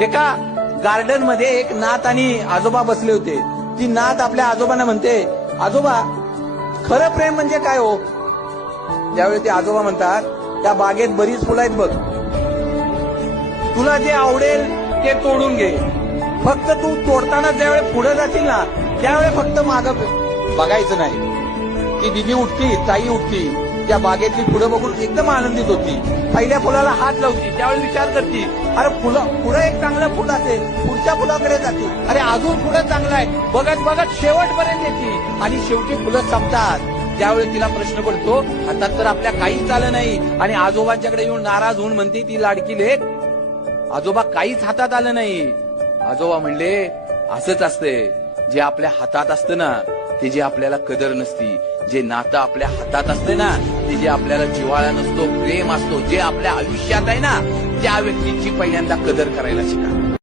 एका गार्डन मध्ये एक नात आणि आजोबा बसले होते. ती नात आपल्या आजोबांना म्हणते, आजोबा खरं प्रेम म्हणजे काय हो? त्यावेळी ते आजोबा म्हणतात, त्या बागेत बरीच फुलं आहेत बघ, तुला जे आवडेल ते तोडून घे, फक्त तू तोडताना ज्यावेळी पुढे जाशील ना त्यावेळी फक्त मागं बघायचं नाही. ती दिदी उठती, ताई उठती, त्या बागेतली फुलं बघून एकदम आनंदित होती. पहिल्या फुलाला हात लावती, त्यावेळी विचार करती, अरे पुढं एक चांगलं फुल असेल, पुढच्या फुलाकडे जाते, अरे अजून पुढं चांगलं आहे, बघत बघत शेवटपर्यंत येते आणि शेवटी फुलं संपतात. त्यावेळी तिला प्रश्न पडतो, हातात तर आपल्या काहीच आलं नाही आणि आजोबांच्याकडे येऊन नाराज होऊन म्हणते ती लाडकी लेक, आजोबा काहीच हातात आलं नाही. आजोबा म्हणले, असंच असते, जे आपल्या हातात असतं ना ते जे आपल्याला कदर नसती, जे नातं आपल्या हातात असते ना ते जे आपल्याला जिव्हाळा नसतो, प्रेम असतो, जे आपल्या आयुष्यात आहे ना त्या व्यक्तीची पहिल्यांदा कदर करायला शिका.